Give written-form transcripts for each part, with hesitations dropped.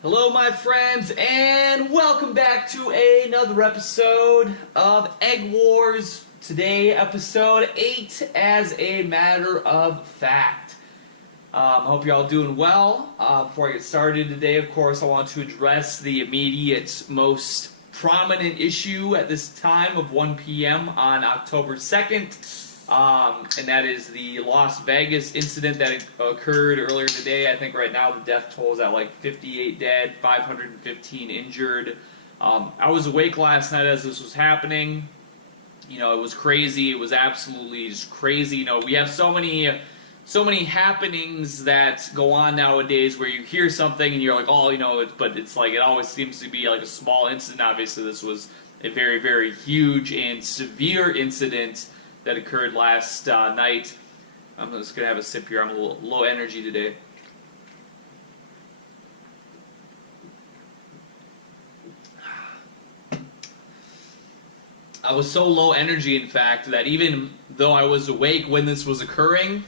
Hello, my friends, and welcome back to another episode of Egg Wars. Today, episode 8, as a matter of fact. I hope you're all doing well. Before I get started today, of course, I want to address the immediate, most prominent issue at this time of 1 p.m. on October 2nd. And that is the Las Vegas incident that occurred earlier today. I think right now the death toll is at like 58 dead, 515 injured. I was awake last night as this was happening. You know, it was crazy. It was absolutely just crazy. You know, we have so many happenings that go on nowadays where you hear something and you're like, oh, you know, but it's like it always seems to be like a small incident. Obviously, this was a very, very huge and severe incident that occurred last night. I'm just going to have a sip here. I'm a little low energy today. I was so low energy, in fact, that even though I was awake when this was occurring,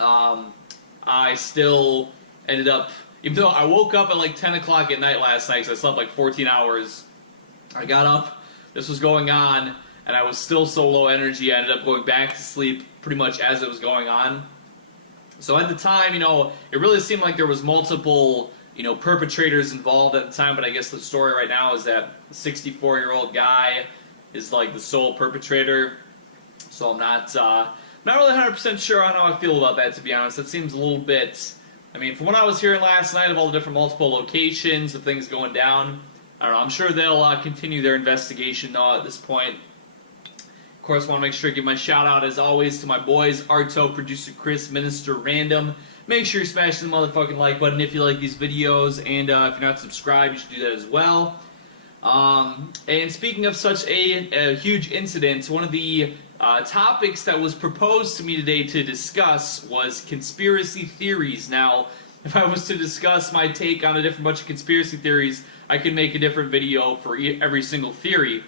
I still ended up, even though I woke up at like 10 o'clock at night last night, because I slept like 14 hours, I got up, this was going on, and I was still so low energy, I ended up going back to sleep pretty much as it was going on. So at the time, you know, it really seemed like there was multiple, you know, perpetrators involved at the time, but I guess the story right now is that the 64-year-old guy is like the sole perpetrator. So I'm not really 100% sure on how I feel about that, to be honest. That seems a little bit, I mean, from what I was hearing last night of all the different multiple locations of things going down, I don't know, I'm sure they'll continue their investigation though at this point. Of course, I want to make sure to give my shout out, as always, to my boys, Arto, Producer Chris, Minister Random. Make sure you smash the motherfucking like button if you like these videos, and if you're not subscribed, you should do that as well. And speaking of such a huge incident, one of the topics that was proposed to me today to discuss was conspiracy theories. Now, if I was to discuss my take on a different bunch of conspiracy theories, I could make a different video for every single theory,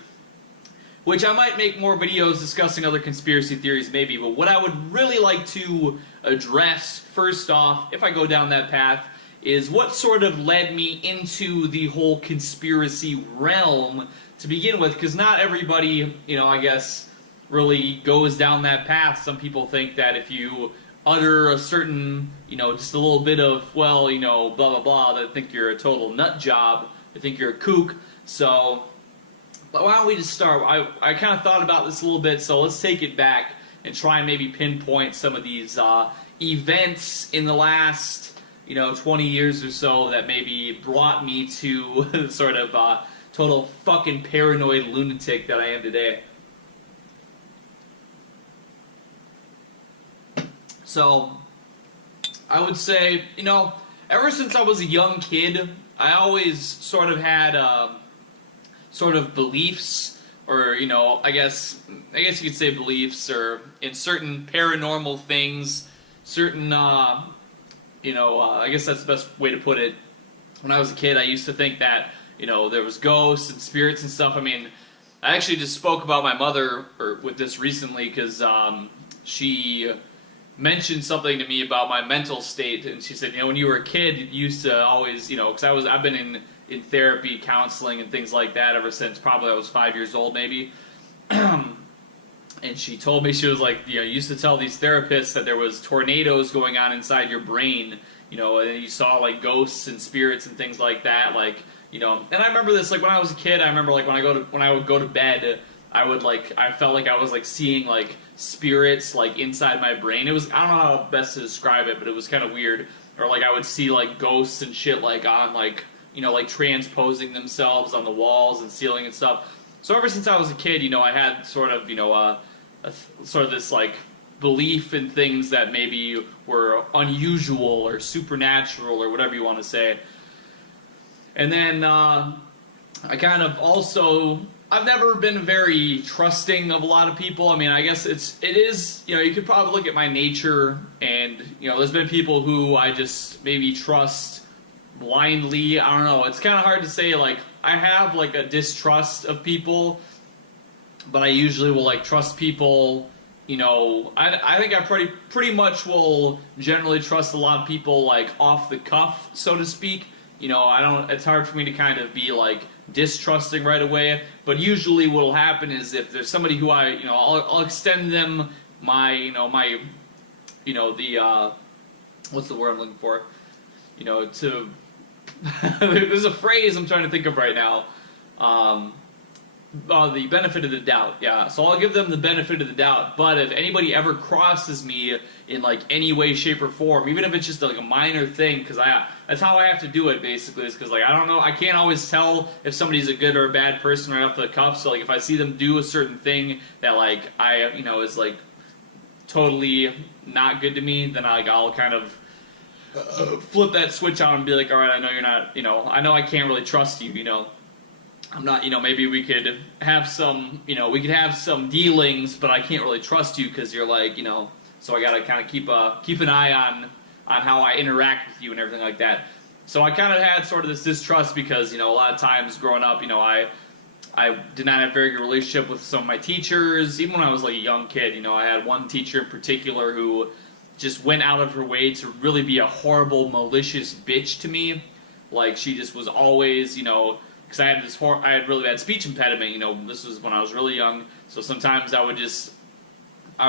which I might make more videos discussing other conspiracy theories maybe, but what I would really like to address first off, if I go down that path, is what sort of led me into the whole conspiracy realm to begin with, because not everybody, you know, I guess, really goes down that path. Some people think that if you utter a certain, you know, just a little bit of, well, you know, blah, blah, blah, they think you're a total nut job, they think you're a kook, so why don't we just start? I kind of thought about this a little bit, so let's take it back and try and maybe pinpoint some of these events in the last, you know, 20 years or so that maybe brought me to the sort of total fucking paranoid lunatic that I am today. So, I would say, you know, ever since I was a young kid, I always sort of had sort of beliefs, or, you know, I guess you could say beliefs, or in certain paranormal things, certain, you know, I guess that's the best way to put it. When I was a kid, I used to think that, you know, there was ghosts and spirits and stuff. I mean, I actually just spoke about my mother with this recently, because she mentioned something to me about my mental state, and she said, you know, when you were a kid, you used to always, you know, because I've been in therapy, counseling, and things like that ever since probably I was 5 years old, maybe. And she told me, she was like, you know, you used to tell these therapists that there was tornadoes going on inside your brain, you know, and you saw like ghosts and spirits and things like that, like, you know. And I remember this, like, when I was a kid, I remember like when I would go to bed, I felt like I was like seeing like spirits like inside my brain. It was, I don't know how best to describe it, but it was kind of weird. Or like I would see like ghosts and shit like on like, you know, like transposing themselves on the walls and ceiling and stuff. So ever since I was a kid, you know, I had sort of, you know, sort of this like belief in things that maybe were unusual or supernatural or whatever you want to say. And then I kind of also, I've never been very trusting of a lot of people. I mean, I guess it is, you know, you could probably look at my nature, and, you know, there's been people who I just maybe trust blindly. I don't know, it's kind of hard to say. Like, I have like a distrust of people, but I usually will like trust people, you know. I think I pretty much will generally trust a lot of people like off the cuff, so to speak. you know, it's hard for me to kind of be like distrusting right away, but usually what'll happen is if there's somebody who I'll extend them my the what's the word I'm looking for? To there's a phrase I'm trying to think of right now. The benefit of the doubt, yeah. So I'll give them the benefit of the doubt, but if anybody ever crosses me in like any way, shape, or form, even if it's just like a minor thing, because that's how I have to do it basically, is because like I don't know, I can't always tell if somebody's a good or a bad person right off the cuff. So like if I see them do a certain thing that like is like totally not good to me, then I'll kind of flip that switch on and be like, all right, I know you're not, I know I can't really trust you, I'm not, maybe we could have some, dealings, but I can't really trust you because you're like, so I gotta kind of keep an eye on how I interact with you and everything like that. So I kind of had sort of this distrust because, a lot of times growing up, I did not have a very good relationship with some of my teachers. Even when I was like a young kid, I had one teacher in particular who just went out of her way to really be a horrible, malicious bitch to me. Like, she just was always, because I had really bad speech impediment, this was when I was really young, so sometimes I would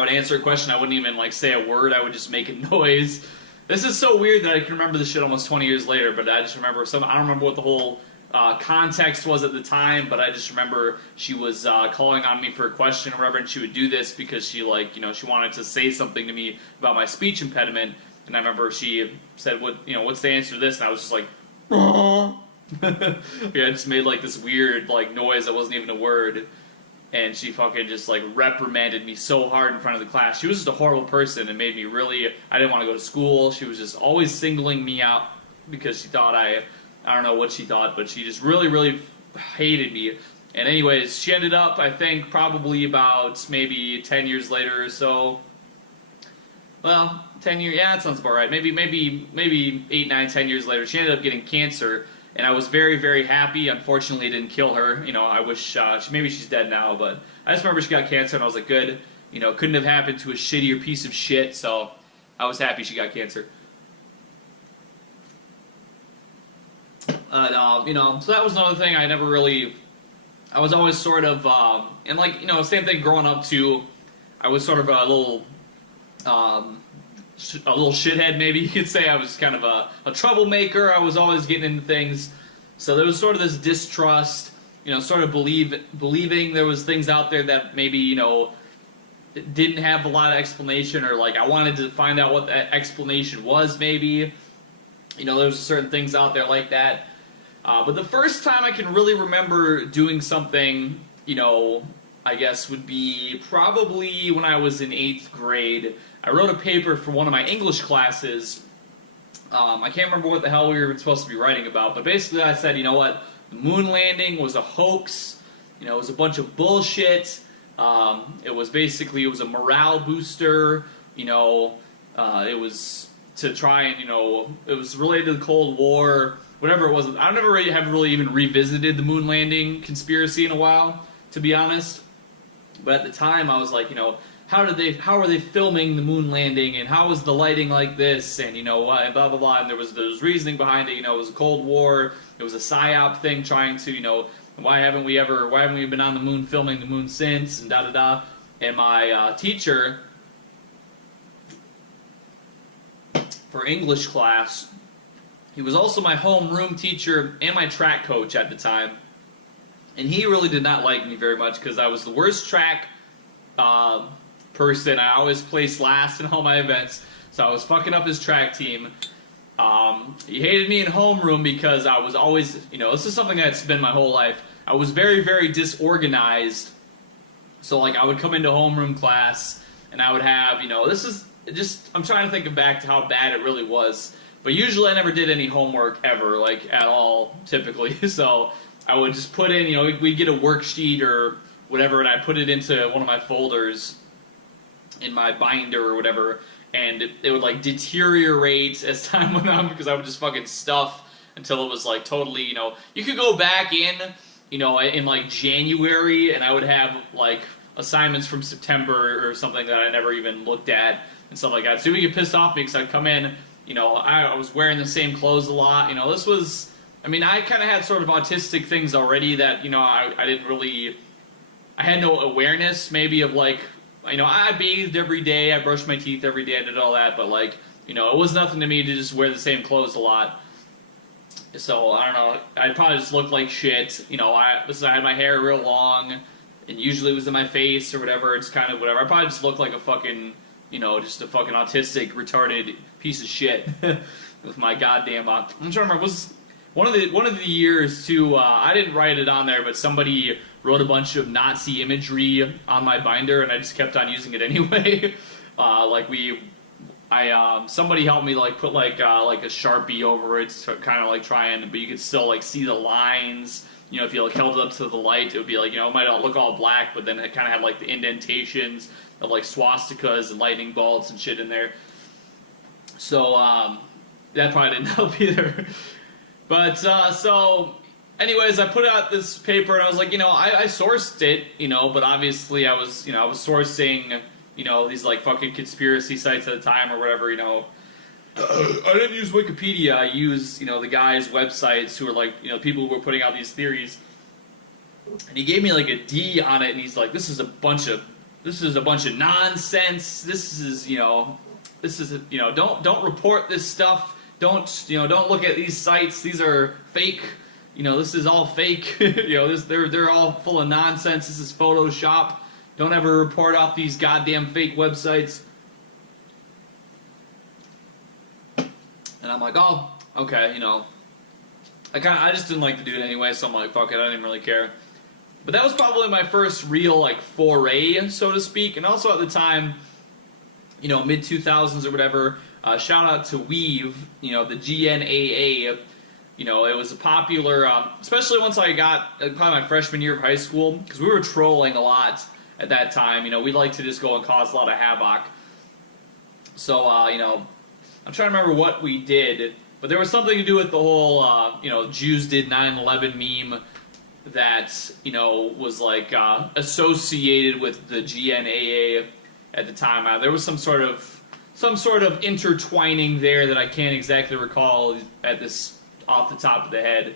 answer a question, I wouldn't even, like, say a word, I would just make a noise. This is so weird that I can remember this shit almost 20 years later, but I just remember I don't remember what the whole context was at the time, but I just remember she was calling on me for a question or whatever, and she would do this because she, like, she wanted to say something to me about my speech impediment, and I remember she said, what's the answer to this, and I was just like, yeah, I just made like this weird like noise that wasn't even a word, and she fucking just like reprimanded me so hard in front of the class. She was just a horrible person and made me really, I didn't want to go to school. She was just always singling me out because she thought I don't know what she thought, but she just really, really hated me. And anyways, she ended up, I think, probably about maybe 10 years later or so. Well, 10 years, yeah, that sounds about right. Maybe 8, 9, 10 years later, she ended up getting cancer. And I was very, very happy. Unfortunately, it didn't kill her. I wish, maybe she's dead now, but I just remember she got cancer, and I was like, good. It couldn't have happened to a shittier piece of shit, so I was happy she got cancer. So that was another thing I never really, I was always sort of, and like, same thing growing up too, I was sort of a little shithead, maybe you could say. I was kind of a troublemaker. I was always getting into things. So there was sort of this distrust, sort of believing there was things out there that maybe, didn't have a lot of explanation, or like I wanted to find out what that explanation was maybe. There was certain things out there like that. But the first time I can really remember doing something, I guess would be probably when I was in 8th grade. I wrote a paper for one of my English classes. I can't remember what the hell we were supposed to be writing about, but basically I said, the moon landing was a hoax. It was a bunch of bullshit. It was a morale booster. It was to try and, it was related to the Cold War, whatever it was. I never really even revisited the moon landing conspiracy in a while, to be honest. But at the time, I was like, how are they filming the moon landing, and how was the lighting like this, and what, and blah blah blah. And there was reasoning behind it. It was a Cold War. It was a psyop thing, trying to, why haven't we been on the moon filming the moon since, and da da da. And my teacher for English class, he was also my homeroom teacher and my track coach at the time. And he really did not like me very much because I was the worst track person. I always placed last in all my events, so I was fucking up his track team. He hated me in homeroom because I was always, this is something that's been my whole life. I was very, very disorganized. So, like, I would come into homeroom class, and I would have, this is just, I'm trying to think back to how bad it really was. But usually I never did any homework ever, like, at all, typically. So I would just put in, we'd get a worksheet or whatever, and I'd put it into one of my folders in my binder or whatever, and it would, like, deteriorate as time went on because I would just fucking stuff until it was, like, totally, you could go back in, in, like, January, and I would have, like, assignments from September or something that I never even looked at and stuff like that. So he would get pissed off me because I'd come in, I was wearing the same clothes a lot. This was I mean, I kind of had sort of autistic things already that, you know, I didn't really, I had no awareness maybe of like, you know, I bathed every day, I brushed my teeth every day, I did all that, but like, you know, it was nothing to me to just wear the same clothes a lot. So, I don't know, I probably just looked like shit, you know, I had my hair real long, and usually it was in my face or whatever, it's kind of whatever. I probably just looked like a fucking, you know, just a fucking autistic, retarded piece of shit with my goddamn, I'm trying to remember, was one of the years too, I didn't write it on there, but somebody wrote a bunch of Nazi imagery on my binder, and I just kept on using it anyway. Somebody helped me like put like a Sharpie over it to kind of like try and, but you could still like see the lines. You know, if you like held it up to the light, it would be like, you know, it might not look all black, but then it kind of had like the indentations of like swastikas and lightning bolts and shit in there. So that probably didn't help either. But so, anyways, I put out this paper and I was like, you know, I sourced it, you know, but obviously I was sourcing, you know, these like fucking conspiracy sites at the time or whatever, you know. I didn't use Wikipedia. I used, you know, the guys' websites who were like, you know, people who were putting out these theories. And he gave me like a D on it, and he's like, this is a bunch of nonsense. This is, you know, don't report this stuff. Don't look at these sites. These are fake. You know, this is all fake. You know, they're all full of nonsense. This is Photoshop. Don't ever report off these goddamn fake websites. And I'm like, oh, okay, you know. I just didn't like to do it anyway, so I'm like, fuck it, I didn't really care. But that was probably my first real, like, foray, so to speak. And also at the time, you know, mid-2000s or whatever, shout out to Weave, you know, the GNAA. You know, it was a popular, especially once I got probably my freshman year of high school, because we were trolling a lot at that time. You know, we'd like to just go and cause a lot of havoc. So, you know, I'm trying to remember what we did, but there was something to do with the whole, you know, Jews did 9/11 meme that, you know, was like associated with the GNAA at the time. There was some sort of intertwining there that I can't exactly recall at this off the top of the head.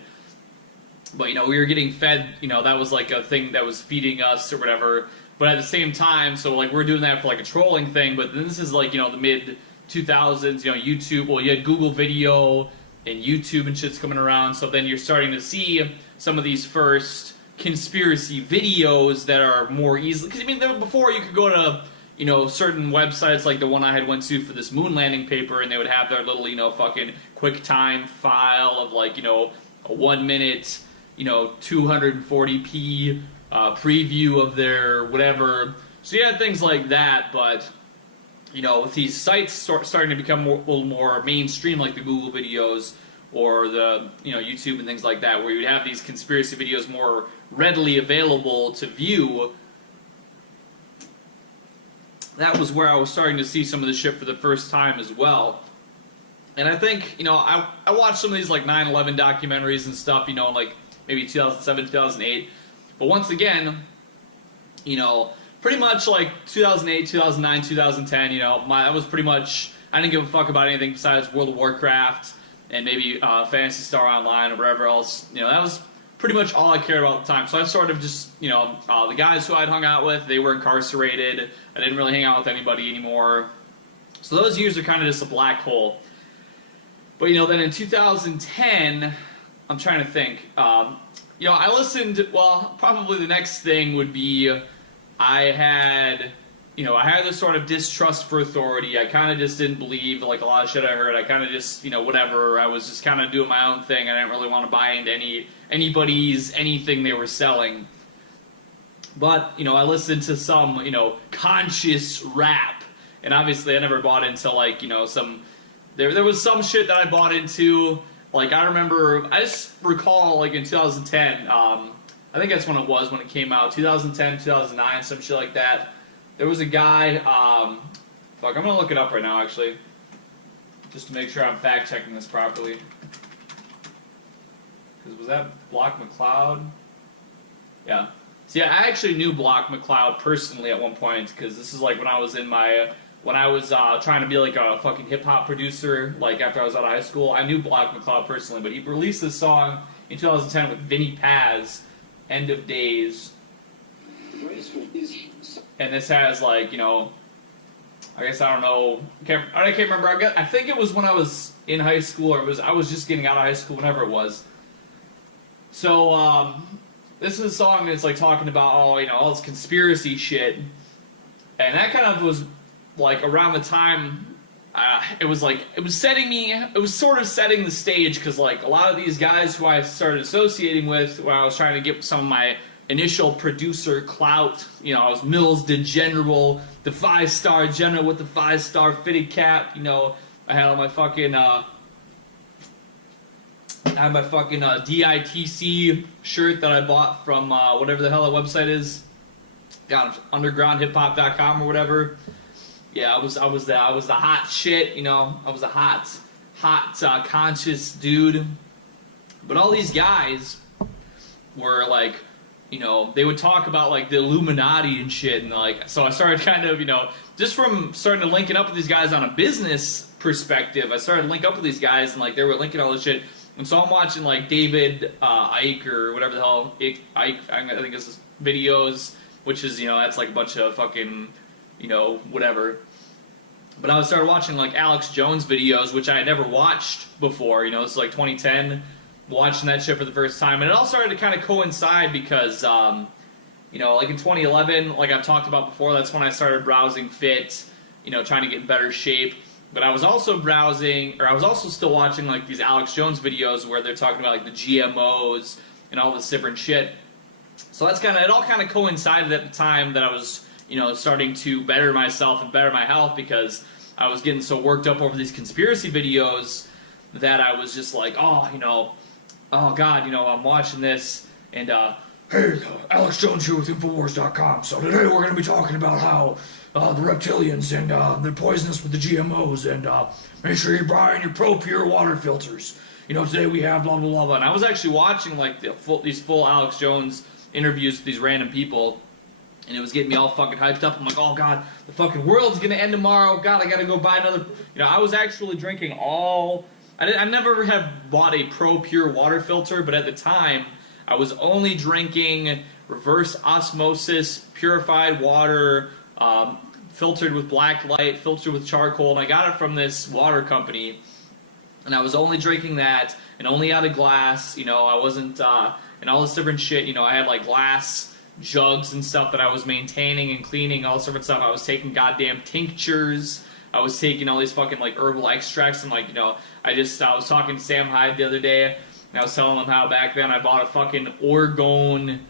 But, you know, we were getting fed, you know, that was like a thing that was feeding us or whatever. But at the same time, so like we're doing that for like a trolling thing, but then this is like, you know, the mid 2000s, you know, YouTube, well, you had Google Video and YouTube and shit's coming around, so then you're starting to see some of these first conspiracy videos that are more easily, because I mean, before you could go to, you know, certain websites like the one I had went to for this moon landing paper, and they would have their little, you know, fucking QuickTime file of like, you know, a 1 minute, you know, 240p preview of their whatever. So you had things like that, but you know, with these sites starting to become a little more mainstream, like the Google videos or the, you know, YouTube and things like that, where you'd have these conspiracy videos more readily available to view, that was where I was starting to see some of the shit for the first time as well. And I think, you know, I watched some of these like 9/11 documentaries and stuff, you know, like maybe 2007, 2008. But once again, you know, pretty much like 2008, 2009, 2010, you know, that was pretty much, I didn't give a fuck about anything besides World of Warcraft and maybe Phantasy Star Online or whatever else. You know, that was pretty much all I cared about at the time. So I sort of just, you know, the guys who I'd hung out with, they were incarcerated. I didn't really hang out with anybody anymore. So those years are kind of just a black hole. But, you know, then in 2010, I'm trying to think, you know, I listened, well, probably the next thing would be, I had this sort of distrust for authority. I kind of just didn't believe, like, a lot of shit I heard. I kind of just, you know, whatever. I was just kind of doing my own thing. I didn't really want to buy into anybody's anything they were selling. But, you know, I listened to some, you know, conscious rap. And obviously I never bought into, like, you know, there was some shit that I bought into. Like, I just recall, like, in 2010, I think that's when it came out, 2010, 2009, some shit like that. There was a guy, fuck, I'm gonna look it up right now, actually, just to make sure I'm fact-checking this properly. Because was that Block McCloud? Yeah. See, I actually knew Block McCloud personally at one point, because this is like when I was in my when I was trying to be like a fucking hip hop producer, like after I was out of high school. I knew Black McCloud personally, but he released this song in 2010 with Vinny Paz, "End of Days," and this has like, you know, I guess I don't know, I can't remember. I think it was when I was in high school, or I was just getting out of high school, whenever it was. So this is a song that's like talking about all, you know, all this conspiracy shit, and that kind of was like around the time it was sort of setting the stage, because like a lot of these guys who I started associating with when I was trying to get some of my initial producer clout, you know, I was Mills the General, the 5-star general with the 5-star fitted cap, you know, I had all my fucking DITC shirt that I bought from whatever the hell that website is, undergroundhiphop.com or whatever. Yeah, I was the hot shit, you know. I was a hot conscious dude. But all these guys were like, you know, they would talk about like the Illuminati and shit, and like, so I started kind of, you know, just from starting to linking up with these guys on a business perspective, I started to link up with these guys, and like they were linking all this shit. And so I'm watching like David Icke or whatever the hell, Icke, I think it's his videos, which is, you know, that's like a bunch of fucking, you know, whatever. But I started watching like Alex Jones videos, which I had never watched before. You know, this is like 2010, watching that shit for the first time. And it all started to kind of coincide because, you know, like in 2011, like I've talked about before, that's when I started browsing Fit, you know, trying to get in better shape. But I was also still watching like these Alex Jones videos where they're talking about like the GMOs and all this different shit. So that's it all kind of coincided at the time that I was, you know, starting to better myself and better my health, because I was getting so worked up over these conspiracy videos that I was just like, oh, you know, oh god, you know, I'm watching this, and hey, Alex Jones here with Infowars.com. So today we're going to be talking about how the reptilians and they're poisonous with the GMOs, and make sure you're buying your ProPure water filters. You know, today we have blah, blah, blah, blah. And I was actually watching like these full Alex Jones interviews with these random people, and it was getting me all fucking hyped up. I'm like, oh god, the fucking world's gonna end tomorrow. God, I gotta go buy another. You know, I was actually drinking I never have bought a ProPure water filter, but at the time, I was only drinking reverse osmosis, purified water, filtered with black light, filtered with charcoal, and I got it from this water company, and I was only drinking that, and only out of glass, you know, I wasn't, and all this different shit, you know, I had like glass jugs and stuff that I was maintaining and cleaning, all this different stuff. I was taking goddamn tinctures, I was taking all these fucking like herbal extracts, and like, you know, I was talking to Sam Hyde the other day, and I was telling him how back then I bought a fucking orgone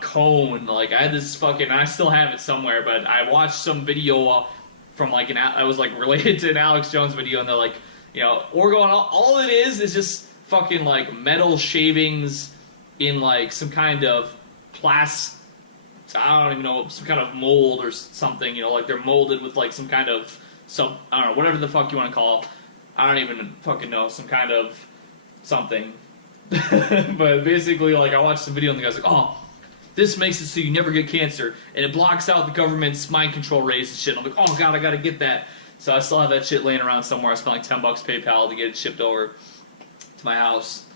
cone. Like, I had this fucking, I still have it somewhere, but I watched some video from like I was like related to an Alex Jones video, and they're like, you know, orgone, all it is just fucking like metal shavings in like some kind of I don't even know, some kind of mold or something, you know, like they're molded with like some kind of, I don't know, whatever the fuck you want to call it. I don't even fucking know, some kind of something. But basically, like, I watched some video and the guy's like, oh, this makes it so you never get cancer, and it blocks out the government's mind control rays and shit. And I'm like, oh god, I gotta get that. So I still have that shit laying around somewhere. I spent like $10 PayPal to get it shipped over to my house.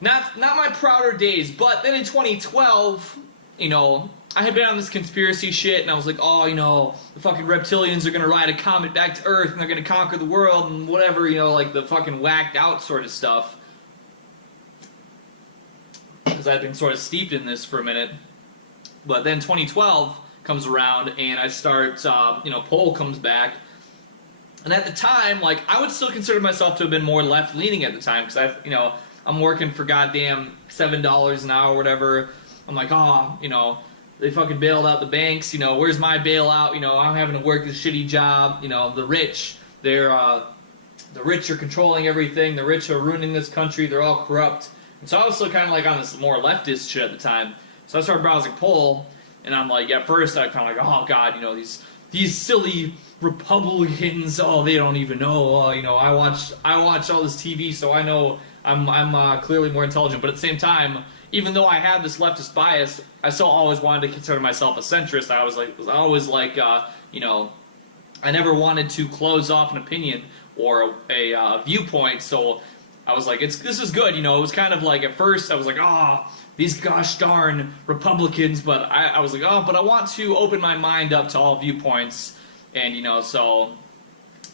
Not my prouder days, but then in 2012, you know, I had been on this conspiracy shit, and I was like, oh, you know, the fucking reptilians are gonna ride a comet back to Earth, and they're gonna conquer the world, and whatever, you know, like the fucking whacked out sort of stuff. Because I'd been sort of steeped in this for a minute. But then 2012 comes around, and I start, you know, poll comes back. And at the time, like, I would still consider myself to have been more left-leaning at the time, because you know, I'm working for goddamn $7 an hour or whatever. I'm like, oh, you know, they fucking bailed out the banks, you know, where's my bailout? You know, I'm having to work this shitty job. You know, the rich, the rich are controlling everything. The rich are ruining this country. They're all corrupt. And so I was still kind of like on this more leftist shit at the time. So I started browsing poll, and I'm like, at first I kind of like, oh god, you know, these silly Republicans, oh, they don't even know. You know, I watch all this TV, so I know I'm clearly more intelligent, but at the same time, even though I had this leftist bias, I still always wanted to consider myself a centrist. I was always like, you know, I never wanted to close off an opinion or a viewpoint. So I was like, this is good. You know, it was kind of like at first I was like, oh, these gosh darn Republicans, but I was like, oh, but I want to open my mind up to all viewpoints, and you know, so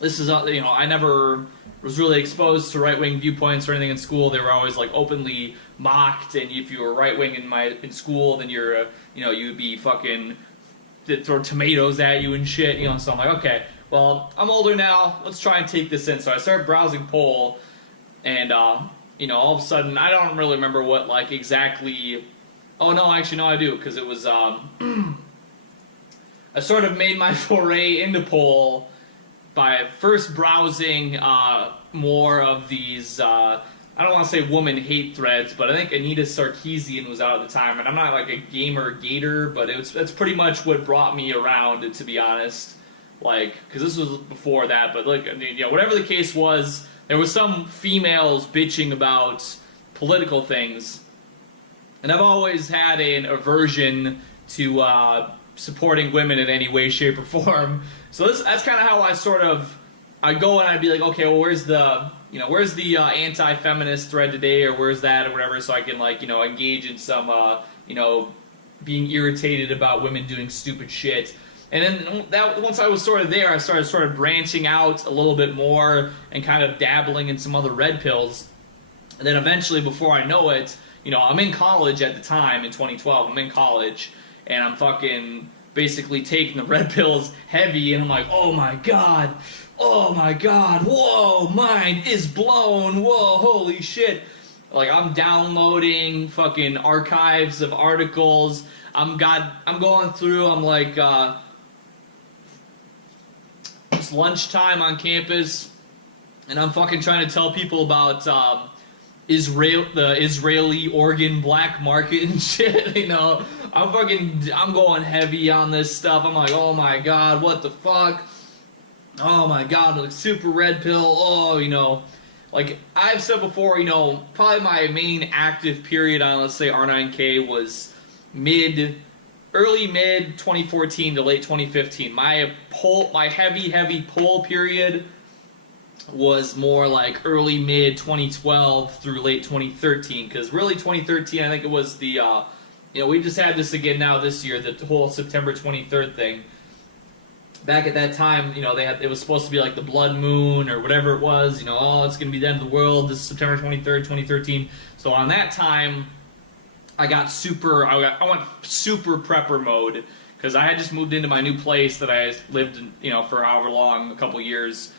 this is you know, I never was really exposed to right-wing viewpoints or anything in school. They were always like openly mocked, and if you were right-wing in school, then you're you know, you'd be fucking, they'd throw tomatoes at you and shit, you know. So I'm like, okay, well, I'm older now, let's try and take this in. So I started browsing poll, and you know, all of a sudden, I don't really remember what, like, exactly... Oh, no, actually, no, I do, because it was, I sort of made my foray into poll by first browsing more of these, I don't want to say woman hate threads, but I think Anita Sarkeesian was out at the time, and I'm not, like, a gamer-gator, but that's pretty much what brought me around, to be honest. Like, because this was before that, but, like, you know, whatever the case was... There was some females bitching about political things, and I've always had an aversion to supporting women in any way, shape, or form. So that's kind of how I go and I'd be like, okay, well, where's the anti-feminist thread today, or where's that, or whatever, so I can, like, you know, engage in some you know, being irritated about women doing stupid shit. And then once I was sort of there, I started sort of branching out a little bit more and kind of dabbling in some other red pills. And then eventually, before I know it, you know, I'm in college at the time in 2012. I'm in college, and I'm fucking basically taking the red pills heavy, and I'm like, oh my god, whoa, mind is blown, whoa, holy shit. Like, I'm downloading fucking archives of articles. I'm going through. I'm like. It's lunchtime on campus, and I'm fucking trying to tell people about the Israeli organ black market and shit, you know. I'm going heavy on this stuff. I'm like, oh my god, what the fuck? Oh my god, like, super red pill, oh, you know. Like, I've said before, you know, probably my main active period on, let's say, R9K was early mid 2014 to late 2015. My heavy poll period was more like early mid 2012 through late 2013. Because really 2013, I think it was the, you know, we just had this again now this year, the whole September 23rd thing. Back at that time, you know, it was supposed to be like the blood moon or whatever it was. You know, oh, it's gonna be the end of the world. This is September 23rd, 2013. So on that time, I went super prepper mode, because I had just moved into my new place that I lived in, you know, for however long, a couple years.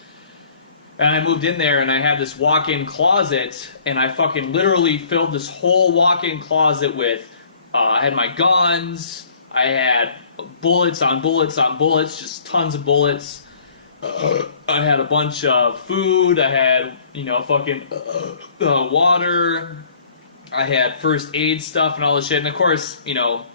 And I moved in there, and I had this walk-in closet, and I fucking literally filled this whole walk-in closet with, I had my guns, I had bullets on bullets on bullets, just tons of bullets. I had a bunch of food, I had, you know, fucking water, I had first aid stuff and all this shit, and of course, you know,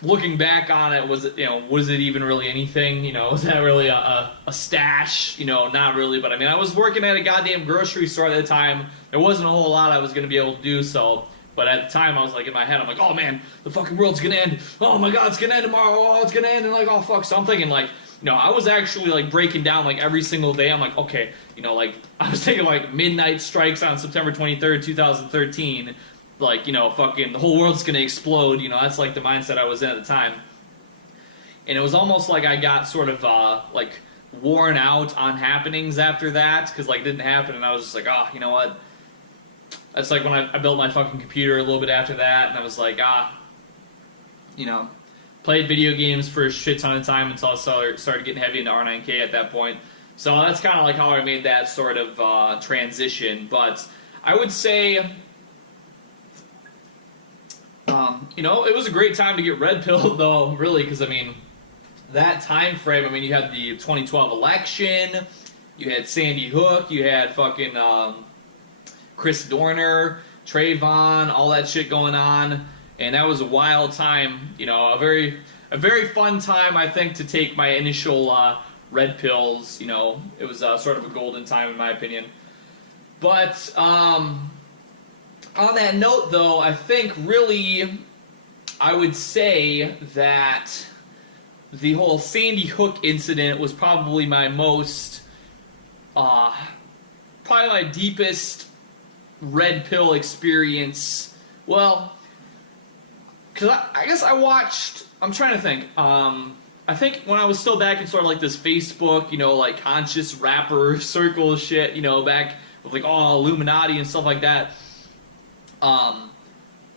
looking back on it, was it even really anything? You know, was that really a stash? You know, not really, but I mean, I was working at a goddamn grocery store at the time. There wasn't a whole lot I was going to be able to do, so, but at the time, I was like, in my head, I'm like, oh man, the fucking world's going to end. Oh my god, it's going to end tomorrow. Oh, it's going to end, and like, oh fuck. So I'm thinking, like, you know, I was actually, like, breaking down, like, every single day. I'm like, okay, you know, like, I was taking, like, midnight strikes on September 23rd, 2013. Like, you know, fucking, the whole world's gonna explode. You know, that's, like, the mindset I was in at the time. And it was almost like I got sort of, like, worn out on happenings after that. Because, like, it didn't happen. And I was just like, oh, you know what? That's like when I built my fucking computer a little bit after that. And I was like, you know, played video games for a shit ton of time until I started getting heavy into R9K at that point. So that's kind of like how I made that sort of transition. But I would say, you know, it was a great time to get red pilled, though, really, because, I mean, that time frame, I mean, you had the 2012 election, you had Sandy Hook, you had fucking Chris Dorner, Trayvon, all that shit going on. And that was a wild time, you know, a very fun time, I think, to take my initial red pills. You know, it was sort of a golden time in my opinion. But on that note, though, I think really I would say that the whole Sandy Hook incident was probably my most, probably my deepest red pill experience. Well, because I guess I watched, I'm trying to think, I think when I was still back in sort of like this Facebook, you know, like conscious rapper circle shit, you know, back with like all Illuminati and stuff like that,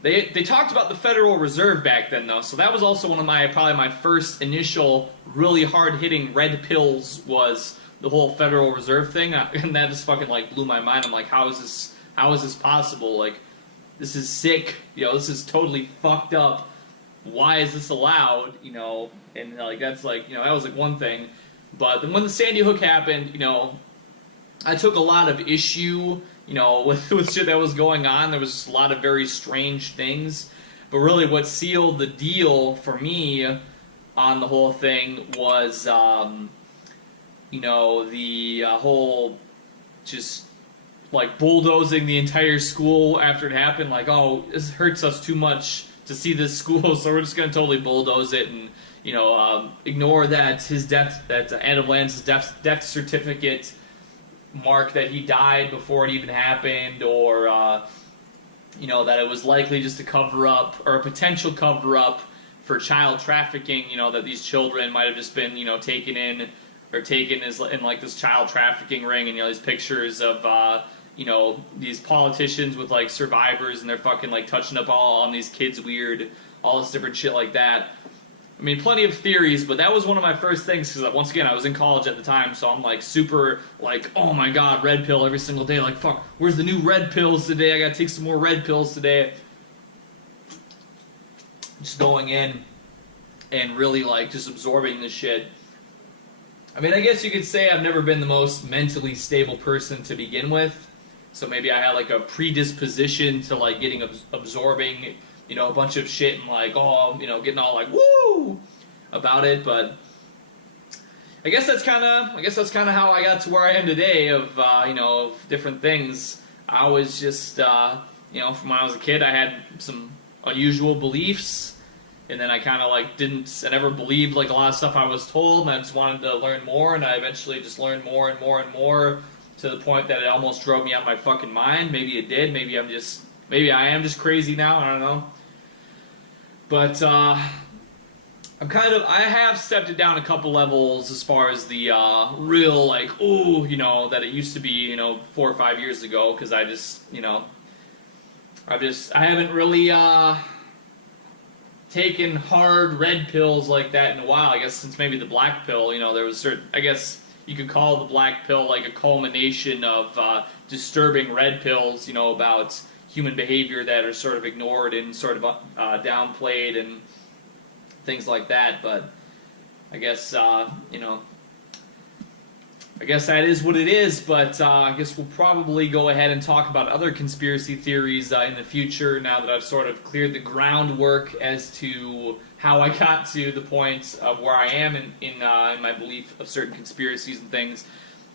they talked about the Federal Reserve back then, though, so that was also one of my, probably my first initial really hard-hitting red pills was the whole Federal Reserve thing, and that just fucking, like, blew my mind. I'm like, how is this possible? Like, this is sick, you know, this is totally fucked up. Why is this allowed, you know, and, like, that's, like, you know, that was, like, one thing. But then when the Sandy Hook happened, you know, I took a lot of issue, you know, with shit that was going on. There was a lot of very strange things. But really what sealed the deal for me on the whole thing was, you know, the whole just, like, bulldozing the entire school after it happened. Like, oh, this hurts us too much to see this school, so we're just going to totally bulldoze it and, you know, ignore that his death, that Adam Lance's death certificate mark that he died before it even happened, or you know, that it was likely just a cover-up or a potential cover-up for child trafficking, you know, that these children might have just been, you know, taken in or taken as in like this child trafficking ring, and you know, these pictures of you know, these politicians with like survivors and they're fucking like touching up all on these kids weird, all this different shit like that. I mean, plenty of theories, but that was one of my first things, because once again, I was in college at the time, so I'm like super, like, oh my god, red pill every single day, like, fuck, where's the new red pills today? I gotta take some more red pills today. Just going in and really, like, just absorbing this shit. I mean, I guess you could say I've never been the most mentally stable person to begin with, so maybe I had, like, a predisposition to, like, absorbing, you know, a bunch of shit and like, oh, you know, getting all like, woo, about it. But I guess that's kind of how I got to where I am today, of, you know, of different things. I always just, you know, from when I was a kid, I had some unusual beliefs, and then I kind of like I never believed like a lot of stuff I was told, and I just wanted to learn more, and I eventually just learned more and more and more, to the point that it almost drove me out of my fucking mind. Maybe it did, maybe I am just crazy now, I don't know. But I have stepped it down a couple levels as far as the real, like, ooh, you know, that it used to be, you know, 4 or 5 years ago, because I just, you know, I haven't really taken hard red pills like that in a while. I guess since maybe the black pill, you know, there was I guess you could call the black pill like a culmination of disturbing red pills, you know, about human behavior that are sort of ignored and sort of downplayed and things like that. But I guess, you know, I guess that is what it is. But I guess we'll probably go ahead and talk about other conspiracy theories in the future, now that I've sort of cleared the groundwork as to how I got to the point of where I am in my belief of certain conspiracies and things.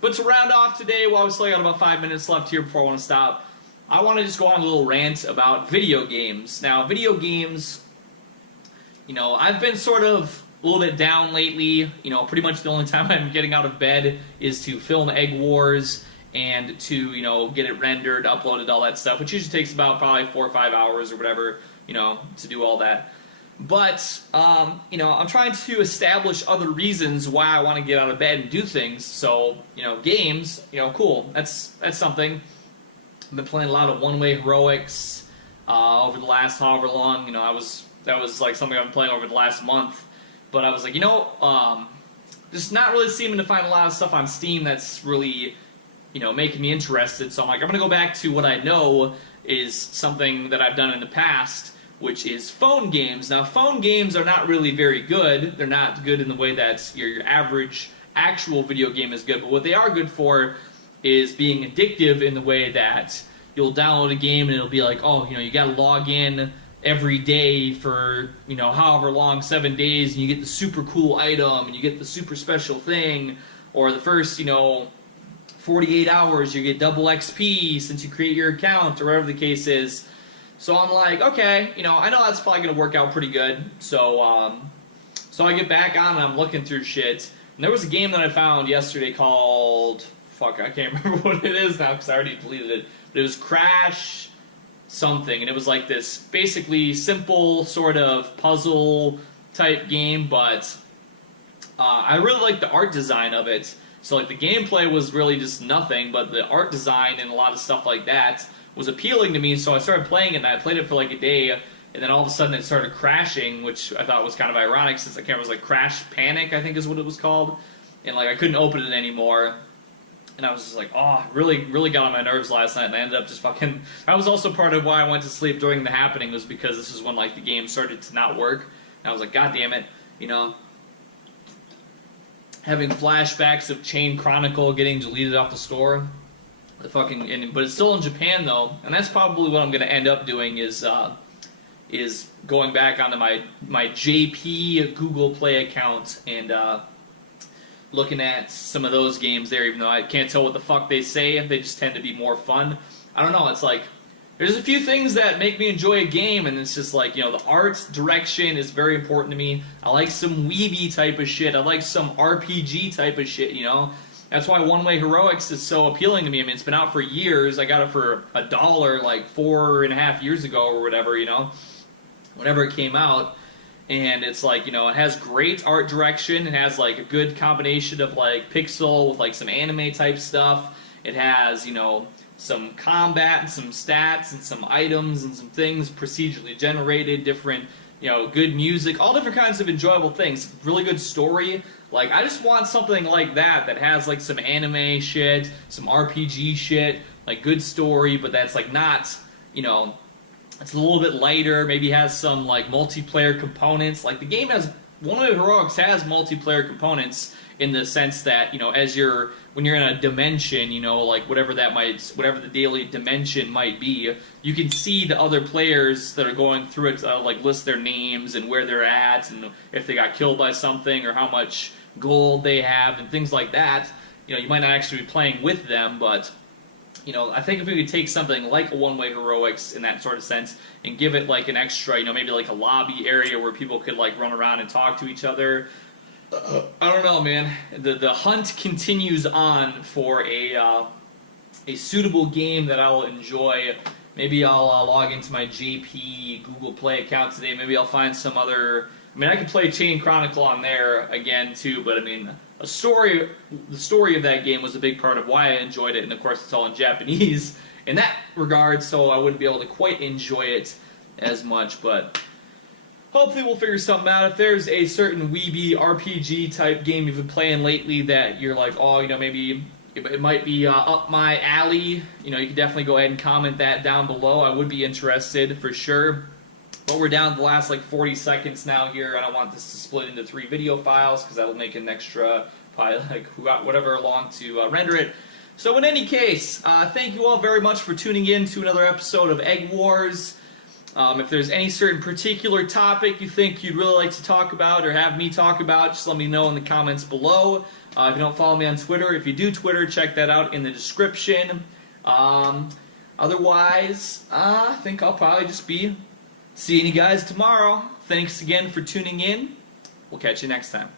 But to round off today, while we still got about 5 minutes left here before I want to stop, I want to just go on a little rant about video games. Now, video games, you know, I've been sort of a little bit down lately. You know, pretty much the only time I'm getting out of bed is to film EggWars and to, you know, get it rendered, uploaded, all that stuff, which usually takes about probably 4 or 5 hours or whatever, you know, to do all that. But, you know, I'm trying to establish other reasons why I want to get out of bed and do things. So, you know, games, you know, cool. That's something. I've been playing a lot of one-way heroics over the last however long. You know, that was like something I've been playing over the last month. But I was like, you know, just not really seeming to find a lot of stuff on Steam that's really, you know, making me interested. So I'm like, I'm going to go back to what I know is something that I've done in the past, which is phone games. Now, phone games are not really very good. They're not good in the way that your average actual video game is good. But what they are good for is being addictive in the way that you'll download a game and it'll be like, oh, you know, you gotta log in every day for, you know, however long, 7 days, and you get the super cool item, and you get the super special thing, or the first, you know, 48 hours, you get double XP since you create your account, or whatever the case is. So I'm like, okay, you know, I know that's probably going to work out pretty good. So, so I get back on and I'm looking through shit. And there was a game that I found yesterday called, fuck, I can't remember what it is now because I already deleted it. But it was Crash something, and it was like this basically simple sort of puzzle type game, but I really liked the art design of it. So like the gameplay was really just nothing, but the art design and a lot of stuff like that was appealing to me, so I started playing it, and I played it for like a day, and then all of a sudden it started crashing, which I thought was kind of ironic since the camera was like Crash Panic, I think is what it was called, and like I couldn't open it anymore. And I was just like, oh, really got on my nerves last night, and I ended up just fucking... That was also part of why I went to sleep during the happening, was because this is when, like, the game started to not work. And I was like, god damn it, you know. Having flashbacks of Chain Chronicle getting deleted off the store. The fucking... But it's still in Japan, though, and that's probably what I'm going to end up doing is going back onto my JP Google Play account and... looking at some of those games there, even though I can't tell what the fuck they say, they just tend to be more fun. I don't know, it's like, there's a few things that make me enjoy a game, and it's just like, you know, the art direction is very important to me. I like some weeby type of shit, I like some RPG type of shit, you know? That's why One Way Heroics is so appealing to me. I mean, it's been out for years, I got it for $1 like 4.5 years ago or whatever, you know? Whenever it came out. And it's like, you know, it has great art direction. It has like a good combination of like pixel with like some anime type stuff. It has, you know, some combat and some stats and some items and some things procedurally generated, different, you know, good music, all different kinds of enjoyable things. Really good story. Like, I just want something like that that has like some anime shit, some RPG shit, like good story, but that's like not, you know, it's a little bit lighter, maybe has some like multiplayer components. Like the game has, One Way Heroics has multiplayer components in the sense that, you know, when you're in a dimension, you know, like whatever the daily dimension might be, you can see the other players that are going through it, like list their names and where they're at and if they got killed by something or how much gold they have and things like that. You know, you might not actually be playing with them, but... You know, I think if we could take something like a One Way Heroics in that sort of sense and give it like an extra, you know, maybe like a lobby area where people could like run around and talk to each other. I don't know, man. The hunt continues on for a suitable game that I will enjoy. Maybe I'll log into my JP Google Play account today. Maybe I'll find some other... I mean, I could play Chain Chronicle on there again, too, but I mean... the story of that game was a big part of why I enjoyed it, and of course it's all in Japanese in that regard, so I wouldn't be able to quite enjoy it as much, but hopefully we'll figure something out. If there's a certain weeby RPG type game you've been playing lately that you're like, oh, you know, maybe it might be up my alley, you know, you can definitely go ahead and comment that down below. I would be interested for sure. But we're down to the last like 40 seconds now here. I don't want this to split into 3 video files because that'll make an extra, probably like whatever long to render it. So in any case, thank you all very much for tuning in to another episode of Egg Wars. If there's any certain particular topic you think you'd really like to talk about or have me talk about, just let me know in the comments below. If you don't follow me on Twitter, if you do Twitter, check that out in the description. Otherwise, I think I'll probably just be seeing you guys tomorrow. Thanks again for tuning in. We'll catch you next time.